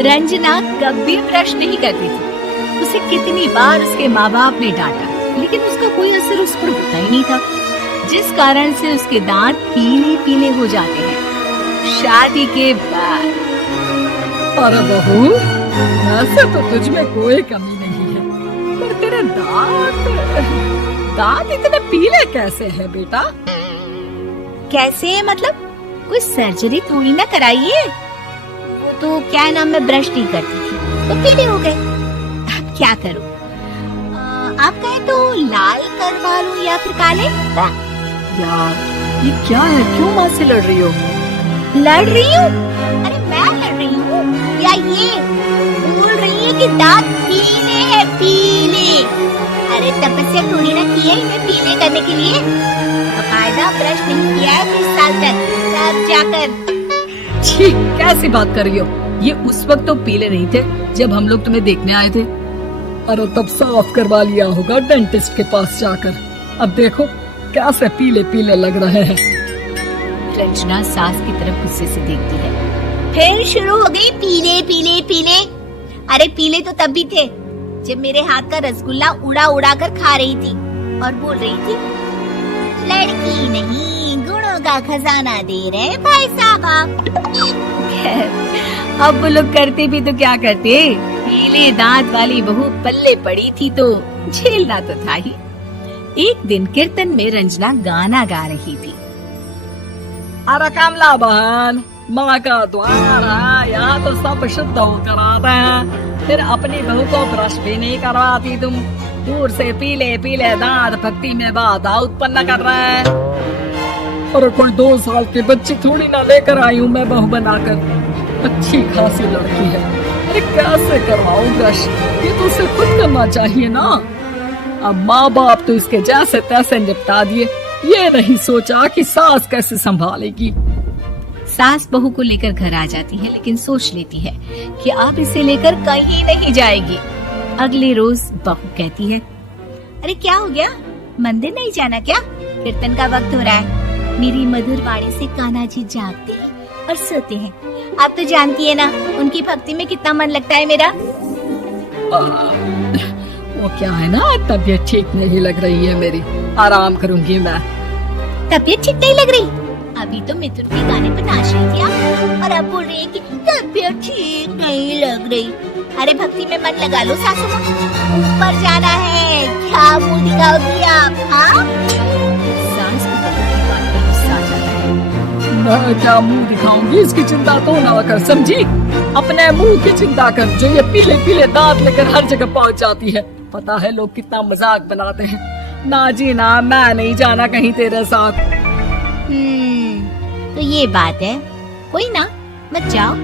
रंजना कभी ब्रश नहीं करती थी। उसे कितनी बार उसके माँ बाप ने डांटा, लेकिन उसका कोई असर उस पर होता ही नहीं था, जिस कारण से उसके दांत पीले पीले हो जाते हैं। शादी के बाद अरे बहू, वैसे तो तुझ में कोई कमी नहीं है, पर तेरे दांत इतने पीले कैसे हैं बेटा? कैसे मतलब? कोई सर्जरी थोड़ी ना कराइए। वो तो क्या नाम, मैं ब्रश नहीं करती थी तो पीले हो गए। अब क्या करूं? आप कहें तो लाल करवा लूं या फिर काले? यार ये क्या है, क्यों माँ से लड़ रही हो? लड़ रही हूँ? अरे मैं लड़ रही हूँ या ये बोल रही है कि दांत पीले हैं, पीले। अरे तपस्या थोड़ी ना की है इन्हें पीले करने के लिए। बकायदा ब्रश नहीं किया है 20 साल तक, तब जाकर। छी, कैसी बात कर रही हो? ये उस वक्त तो पीले नहीं थे जब हम लोग तुम्हें देखने आए थे। अरे तब साफ करवा लिया होगा डेंटिस्ट के पास जाकर। अब देखो कैसे पीले पीले लग रहे हैं। रंजना सास की तरफ गुस्से से देखती है। फिर शुरू हो गई पीले पीले पीले। अरे पीले तो तब भी थे जब मेरे हाथ का रसगुल्ला उड़ा उड़ा कर खा रही थी और बोल रही थी, लड़की नहीं गुणों का खजाना दे रहे भाई साहब। अब वो लोग करते भी तो क्या करते, पीले दांत वाली बहू पल्ले पड़ी थी तो झेलना तो था ही। एक दिन कीर्तन में रंजना गाना गा रही थी। अरे कमला बहन, माँ का द्वार है, यहाँ तो सब शुद्ध होकर आते हैं, फिर अपनी बहू को ब्रश भी नहीं करवाती तुम। दूर से पीले पीले दांत भक्ति में बाधा उत्पन्न कर रहे हैं। और कोई 2 साल के बच्चे थोड़ी ना लेकर आई हूँ मैं बहू बनाकर। अच्छी खासी लड़की है, अरे कैसे करवाऊँ ब्रश? ये तो उसे खुद करना चाहिए ना। अब माँ बाप तो इसके जैसे तैसे निपटा दिए, ये नहीं सोचा कि सास कैसे संभालेगी। सास बहू को लेकर घर आ जाती है, लेकिन सोच लेती है कि अब इसे लेकर कहीं नहीं जाएगी। अगले रोज बहू कहती है, अरे क्या हो गया, मंदिर नहीं जाना क्या? कीर्तन का वक्त हो रहा है। मेरी मधुर वाणी से कान्हा जी जागते हैं और सोते हैं। आप तो जानती है ना उनकी भक्ति में कितना मन लगता है मेरा। वो क्या है ना, तबीयत ठीक नहीं लग रही है मेरी, आराम करूंगी मैं। तबीयत ठीक नहीं लग रही? अभी तो मिथुन के गाने पर नाच रही थी आप, और अब बोल रही है कि तबीयत ठीक नहीं लग रही। अरे भक्ति में मन लगा लो सासू माँ, ऊपर जाना है। क्या मुंह दिखाओगी आप? हाँ, सास को बहू की बात पर गुस्सा आ जाता है। मैं क्या मुंह दिखाऊंगी, इसकी चिंता तो ना कर, समझी? अपने मुंह की चिंता कर, जो ये पीले पीले दांत लेकर हर जगह पहुंच जाती है। पता है लोग कितना मजाक बनाते हैं। ना जी ना, मैं नहीं जाना कहीं तेरे साथ। तो ये बात है, कोई ना, मत जाओ,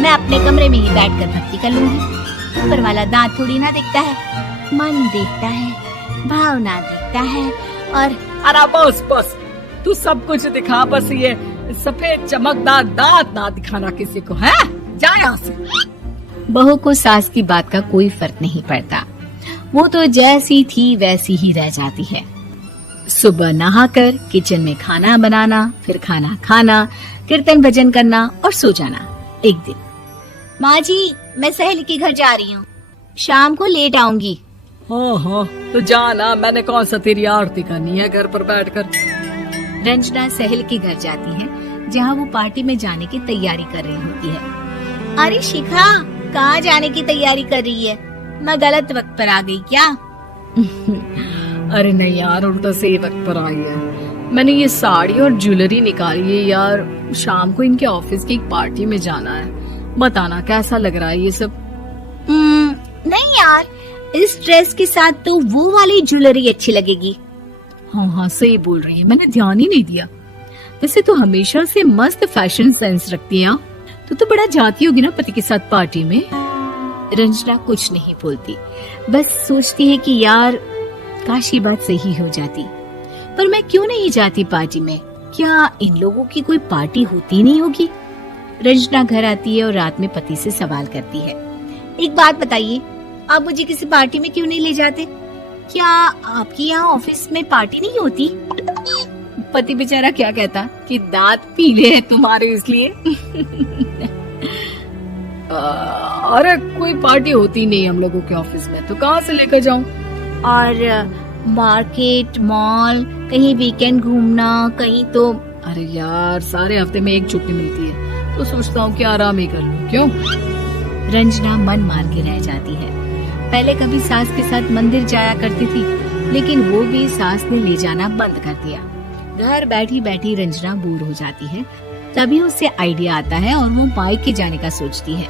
मैं अपने कमरे में ही बैठकर भक्ति कर लूंगी। ऊपर वाला दांत थोड़ी ना देखता है, मन देखता है, भावना देखता है। और अरे बस बस, तू सब कुछ दिखा, बस ये सफेद चमकदार दांत ना दिखाना किसी को, है? जा यहाँ से। बहू को सास की बात का कोई फर्क नहीं पड़ता, वो तो जैसी थी वैसी ही रह जाती है। सुबह नहाकर किचन में खाना बनाना, फिर खाना खाना, कीर्तन भजन करना और सो जाना। एक दिन, माँ जी मैं सहेली के घर जा रही हूँ, शाम को लेट आऊंगी। हाँ, तो जाना, मैंने कौन सा तेरी आरती करनी है घर पर बैठकर। रंजना सहेली के घर जाती है, जहाँ वो पार्टी में जाने की तैयारी कर रही होती है। अरे शिखा, कहाँ जाने की तैयारी कर रही है? मैं गलत वक्त पर आ गई क्या? अरे नहीं यार, उल्टा सही वक्त पर आई है। मैंने ये साड़ी और ज्वेलरी निकाली है यार, शाम को इनके ऑफिस की एक पार्टी में जाना है। बताना कैसा लग रहा है ये सब? नहीं यार, इस ड्रेस के साथ तो वो वाली ज्वेलरी अच्छी लगेगी। हाँ, सही बोल रही है, मैंने ध्यान ही नहीं दिया। वैसे तो हमेशा से मस्त फैशन सेंस रखती है। तो बड़ा जाती होगी ना पति के साथ पार्टी में। रंजना कुछ नहीं बोलती, बस सोचती है कि यार काश ये बात सही हो जाती, पर मैं क्यों नहीं जाती पार्टी में? क्या इन लोगों की कोई पार्टी होती नहीं होगी? रंजना घर आती है और रात में पति से सवाल करती है, एक बात बताइए, आप मुझे किसी पार्टी में क्यों नहीं ले जाते? क्या आपके यहाँ ऑफिस में पार्टी नहीं होती? पति बेचारा क्या कहता कि दांत पीले हैं तुम्हारे इसलिए। अरे कोई पार्टी होती नहीं हम लोगों के ऑफिस में, तो कहाँ से लेकर जाऊं? और मार्केट, मॉल, कहीं वीकेंड घूमना, कहीं तो। अरे यार सारे हफ्ते में एक छुट्टी मिलती है, तो सोचता हूँ कि आराम ही कर लूं। क्यों? रंजना मन मार के रह जाती है। पहले कभी सास के साथ मंदिर जाया करती थी, लेकिन वो भी सास ने ले जाना बंद कर दिया। घर बैठी बैठी रंजना बोर हो जाती है। तभी उसे आइडिया आता है और वो मायके जाने का सोचती है।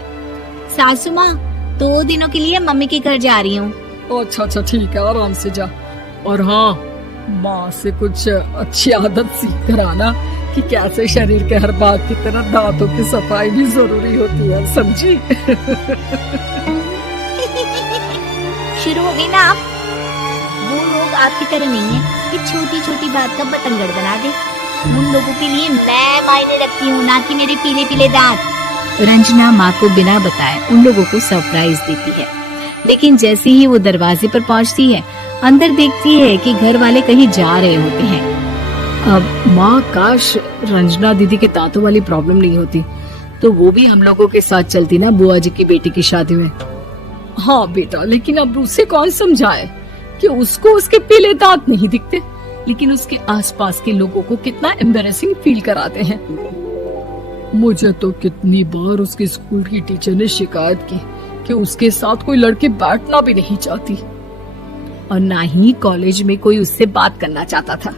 सासू माँ, 2 दिनों के लिए मम्मी के घर जा रही हूँ। अच्छा अच्छा ठीक है, आराम से जा। और हाँ, माँ से कुछ अच्छी आदत सीख कर आना कि कैसे शरीर के हर भाग की तरह दांतों की सफाई भी जरूरी होती है, समझी? शुरू हो गई ना आप? वो लोग आपकी तरह नहीं है कि छोटी छोटी बात का बतंगड़ बना दे। उन लोगों के लिए मैं मायने रखती हूँ, ना कि मेरे पीले पीले दांत। रंजना माँ को बिना बताए उन लोगों को सरप्राइज देती है, लेकिन जैसे ही वो दरवाजे पर पहुँचती है, अंदर देखती है कि घर वाले कहीं जा रहे होते हैं। अब माँ, काश रंजना दीदी के दांतों वाली प्रॉब्लम नहीं होती, तो वो भी हम लोगों के साथ चलती ना बुआ जी की बेटी की शादी में। हाँ बेटा, लेकिन अब उसे कौन समझाए कि उसको उसके पीले दांत नहीं दिखते, लेकिन उसके आसपास के लोगों को कितना एम्बैरेसिंग फील कराते हैं। मुझे तो कितनी बार उसके स्कूल की टीचर ने शिकायत की कि उसके साथ कोई लड़की बैठना भी नहीं चाहती, और ना ही कॉलेज में कोई उससे बात करना चाहता था।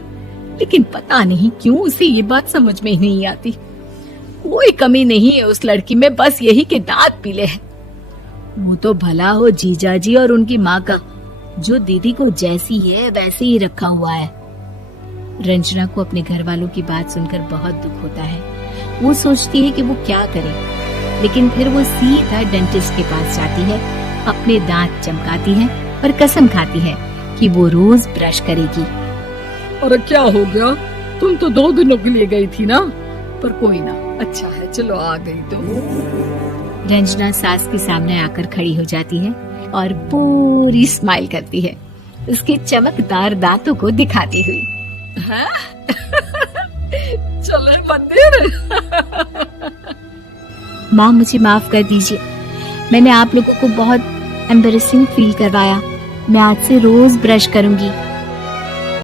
लेकिन पता नहीं क्यों उसे ये बात समझ में ही नहीं आती। कोई कमी नहीं है उस लड़की में, बस यही कि दांत पीले हैं। वो तो भला हो जीजा जी और उनकी माँ का, जो दीदी को जैसी है वैसे ही रखा हुआ है। रंजना को अपने घर वालों की बात सुनकर बहुत दुख होता है। वो सोचती है कि वो क्या करे, लेकिन फिर वो सीधा डेंटिस्ट के पास जाती है, अपने दांत चमकाती है और कसम खाती है कि वो रोज ब्रश करेगी। अरे क्या हो गया? तुम तो 2 दिनों के लिए गई थी ना, पर कोई ना, अच्छा है चलो आ गई तो। रंजना सास के सामने आकर खड़ी हो जाती है और पूरी स्माइल करती है, उसके चमकदार दांतों को दिखाती हुई। हैं? चले मंदिर। माँ, मुझे माफ कर दीजिए, मैंने आप लोगों को बहुत एम्बैरेसिंग फील करवाया। मैं आज से रोज ब्रश करूंगी।